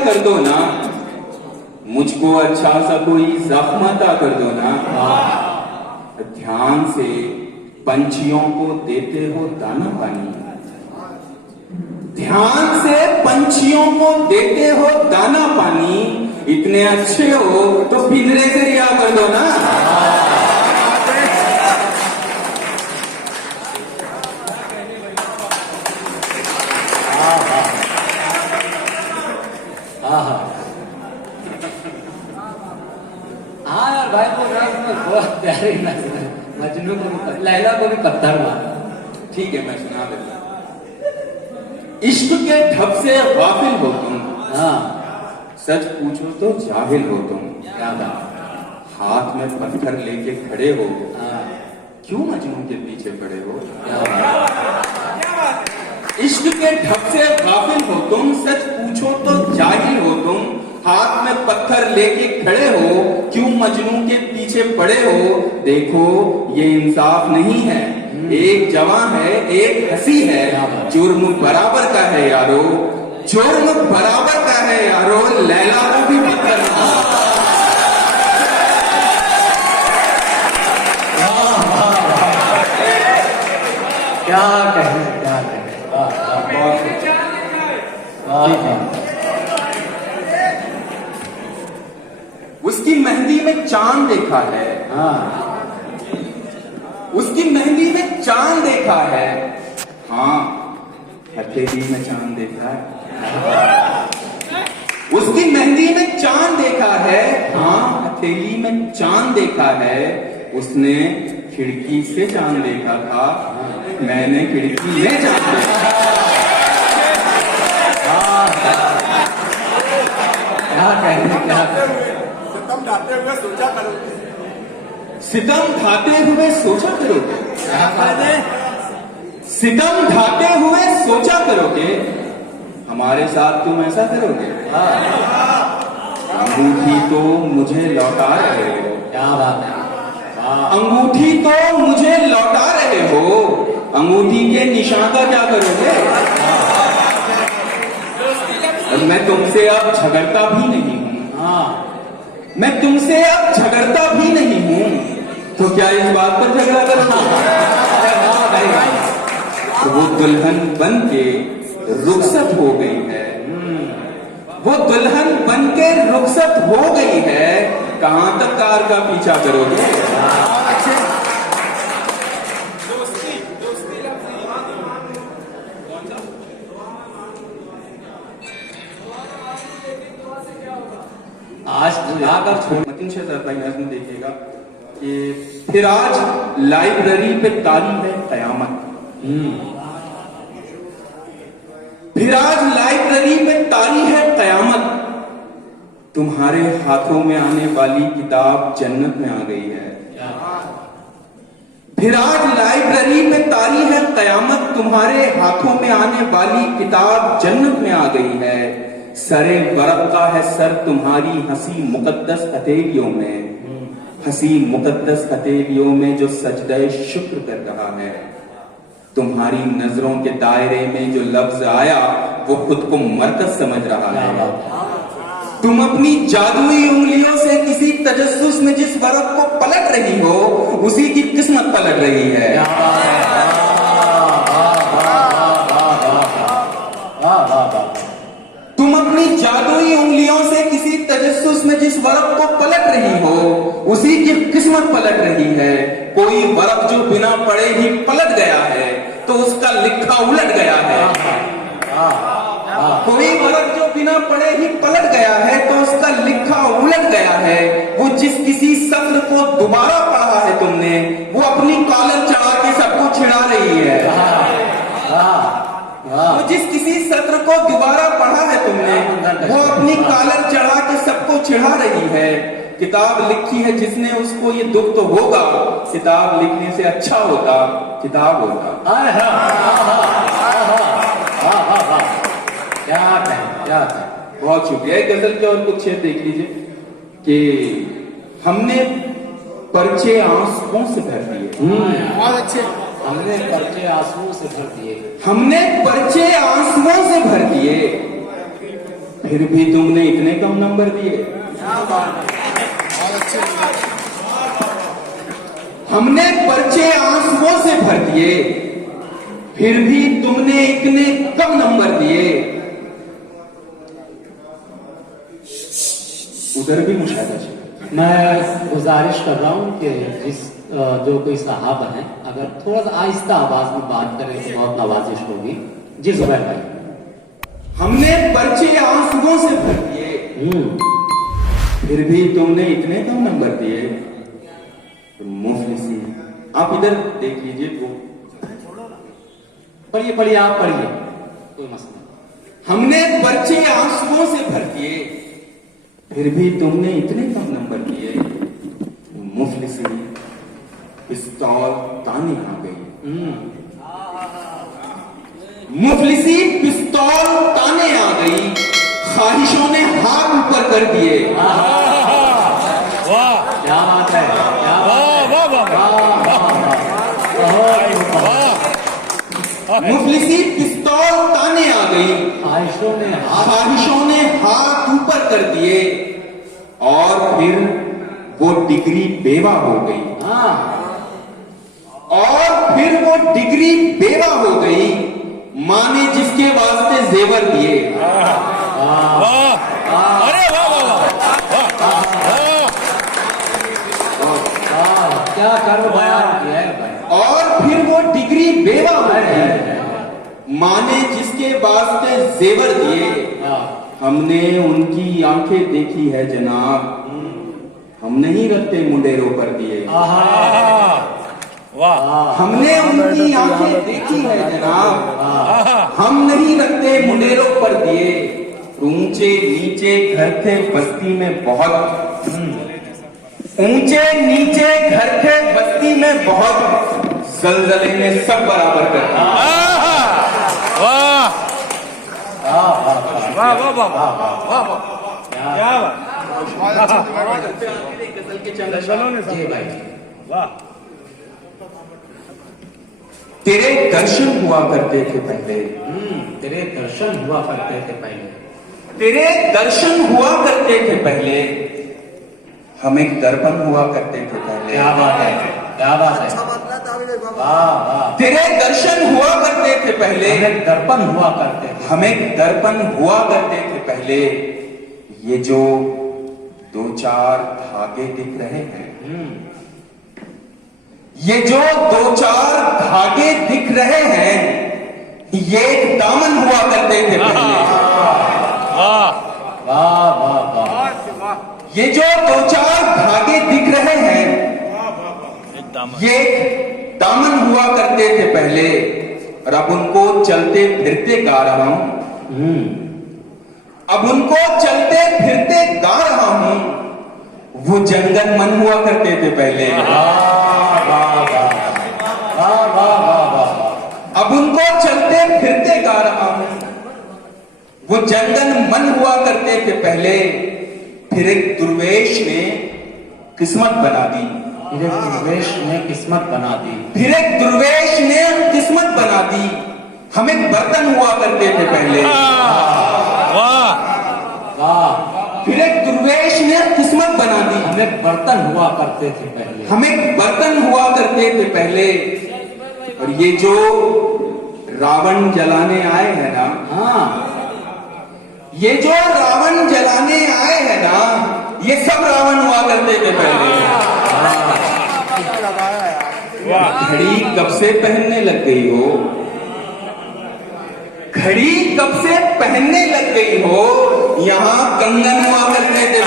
कर दो ना, मुझको अच्छा सा कोई जख्म अता कर दो ना। ध्यान से पंछियों को देते हो दाना पानी, ध्यान से पंछियों को देते हो दाना पानी, इतने अच्छे हो तो पिंजरे से रिहा कर दो ना। हाँ यार भाई को बहुत प्यारी नज़र है। मजनू को लैला को भी पत्थर मारा। ठीक है मैं सुना देता। इश्क के ढब से गाफिल हो तुम, हाँ सच पूछो तो जाहिल हो तुम। क्या बात। हाथ में पत्थर लेके खड़े हो, हाँ क्यों मजनू के पीछे पड़े हो? क्या बात। इश्क के ढब से गाफिल हो तुम, सच पूछो तो जाहिल हो तुम। हाथ में पत्थर लेके खड़े हो, क्यों मजनू के पीछे पड़े हो? देखो ये इंसाफ नहीं है, एक जवां है एक हंसी है, जुर्म बराबर का है यारो, जुर्म बराबर का है यारो, लैला को भी पत्थर क्या कहें क्या कहें। उसकी मेहंदी में चांद देखा है, उसकी मेहंदी में चांद देखा है, हाँ हथेली में चांद देखा है। उसकी मेहंदी में चांद देखा है, हाँ हथेली में चांद देखा है। उसने खिड़की से चांद देखा था, मैंने खिड़की में चांद देखा। क्या कहने क्या सितम ढाते हुए सोचा करोगे, सितम ढाते हुए सोचा करोगे, क्या सितम ढाते हुए सोचा करोगे, हमारे साथ तुम ऐसा करोगे? अंगूठी तो मुझे लौटा रहे हो, क्या बात है। अंगूठी तो मुझे लौटा रहे हो, अंगूठी के निशान का क्या करोगे? और मैं तुमसे अब झगड़ता भी नहीं हूँ, हाँ मैं तुमसे अब झगड़ता भी नहीं हूँ, तो क्या इस बात पर झगड़ा करोगे? तो वो दुल्हन बन के रुखसत हो गई है, वो दुल्हन बन के रुखसत हो गई है, कहां तक कार का पीछा करोगे? आज जाकर मतीन शहजाद भाई नज़्म देखिएगा कि फिर आज लाइब्रेरी पे तारी है कयामत, फिर आज लाइब्रेरी पे तारी है कयामत, तुम्हारे हाथों में आने वाली किताब जन्नत में आ गई है। फिर आज लाइब्रेरी में तारी है कयामत, तुम्हारे हाथों में आने वाली किताब जन्नत में आ गई है। सरे बरक़ का है सर तुम्हारी हंसी मुक़द्दस हथेलियों में, हंसी मुक़द्दस हथेलियों में जो सजदे शुक्र कर रहा है। तुम्हारी नजरों के दायरे में जो लफ्ज आया वो खुद को मरकज समझ रहा है। तुम अपनी जादुई उंगलियों से किसी तजस्सुस में जिस वरक़ को पलट रही हो, उसी की किस्मत पलट रही है। तुम अपनी जादुई उंगलियों से किसी तजस्सुस में जिस वरक़ को पलट रही हो, उसी की किस्मत पलट रही है। कोई वरक़ जो बिना पढ़े ही पलट गया है तो उसका लिखा उलट गया है। कोई वरक़ जो बिना पढ़े ही पलट गया है तो उसका लिखा उलट गया है। वो जिस किसी सत्र को दोबारा पढ़ा है तुमने, वो अपनी कॉलर चढ़ा के सबको छिड़ा रही है। वो जिस किसी सत्र को दोबारा पढ़ा है तुमने, वो अपनी कॉलर चढ़ा के सबको चिढ़ा रही है। किताब लिखी है जिसने, उसको ये दुख तो होगा, किताब लिखने से अच्छा होता किताब होता। क्या बहुत शुक्रिया। एक गजल के और कुछ शेर देख लीजिए कि हमने पर्चे आंसुओं से भर दिए। बहुत अच्छे। हमने पर्चे आंसुओं से भर दिए, हमने पर्चे आंसुओं से भर दिए, फिर भी तुमने इतने कम नंबर दिए। बहुत अच्छे। हमने पर्चे आंसुओं से भर दिए, फिर भी तुमने इतने कम नंबर दिए। उधर भी मुशाहिदा चाहिए। मैं गुजारिश कर रहा हूँ कि जो कोई साहब हैं अगर थोड़ा सा आहिस्ता आवाज में बात करें तो बहुत नवाजिश होगी। जी जुबैर भाई। हमने पर्चे आंसुओं से भर दिए, फिर भी तुमने इतने कम नंबर दिए। मुफलिसी, आप इधर देख लीजिए तो पढ़िए आप पढ़िए, कोई मसला नहीं। हमने पर्चे आंसुओं से भर दिए, फिर भी तुमने इतने कम नंबर दिए। मुफलिसी, पिस्तौल ताने आ गई। मुफलिसी, पिस्तौल ताने आ गई, ख्वाहिशों ने हाथ ऊपर कर दिए। क्या बात है, क्या बात है। मुफलिसी, पिस्तौल ताने आ गई, ख्वाहिशों ने हाथ ऊपर कर दिए, और फिर वो डिग्री बेवा हो गई। और फिर वो डिग्री बेवा हो गई, माँ ने जिसके वास्ते जेवर दिए। अरे वाह वाह क्या कर्म बयान किया है भाई। और फिर वो डिग्री बेवा हो गई, माँ ने जिसके वास्ते जेवर दिए। हमने उनकी आंखें देखी है जनाब, हम नहीं रखते मुंडेरों पर दिए। वाह, हमने उनकी आंखें देखी है जनाब, हम नहीं रखते मुंडेरों पर दिए। ऊंचे नीचे घर थे बस्ती में बहुत, ऊंचे नीचे घर थे बस्ती में बहुत, जलजले ने सब बराबर कर दिया। वाह वाह वाह वाह वाह, क्या गजल के चंद जी भाई। वाह। तेरे दर्शन हुआ करते थे पहले, तेरे दर्शन हुआ करते थे पहले, तेरे दर्शन हुआ करते थे पहले, हम एक दर्पण हुआ करते थे पहले। क्या बात है, क्या बात है। वाह वाह। तेरे दर्शन हुआ करते थे पहले, हम एक दर्पण हुआ करते थे, हम एक दर्पण हुआ करते थे पहले। ये जो दो चार धागे दिख रहे हैं, ये जो दो चार धागे दिख रहे हैं, ये एक दामन हुआ करते थे पहले। वाह वाह वाह वाह। ये जो दो चार धागे दिख रहे हैं, ये एक दामन हुआ करते थे पहले, और अब उनको चलते फिरते गा रहा हूं। अब उनको चलते फिरते गा रहा हूं, वो जनगण मन हुआ करते थे पहले। अब उनको चलते फिरते गा रहा हूं, वो जनगण मन हुआ करते थे पहले। फिर एक दुर्वेश ने किस्मत बना दी, फिर एक दुर्वेश ने किस्मत बना दी, फिर एक दुर्वेश ने किस्मत बना दी। हम एक बर्तन हुआ करते थे पहले। वाह वाह। फिर एक दुर्वेश ने किस्मत बना दी, हम एक बर्तन हुआ करते थे पहले, हम एक बर्तन हुआ करते थे पहले। और ये जो रावण जलाने आए हैं ना, हाँ, ये जो रावण जलाने आए हैं ना, ये सब रावण हुआ करते थे पहले। घड़ी कब से पहनने लग गई हो, घड़ी कब से पहनने लग गई हो, यहाँ कंगन हुआ करते थे।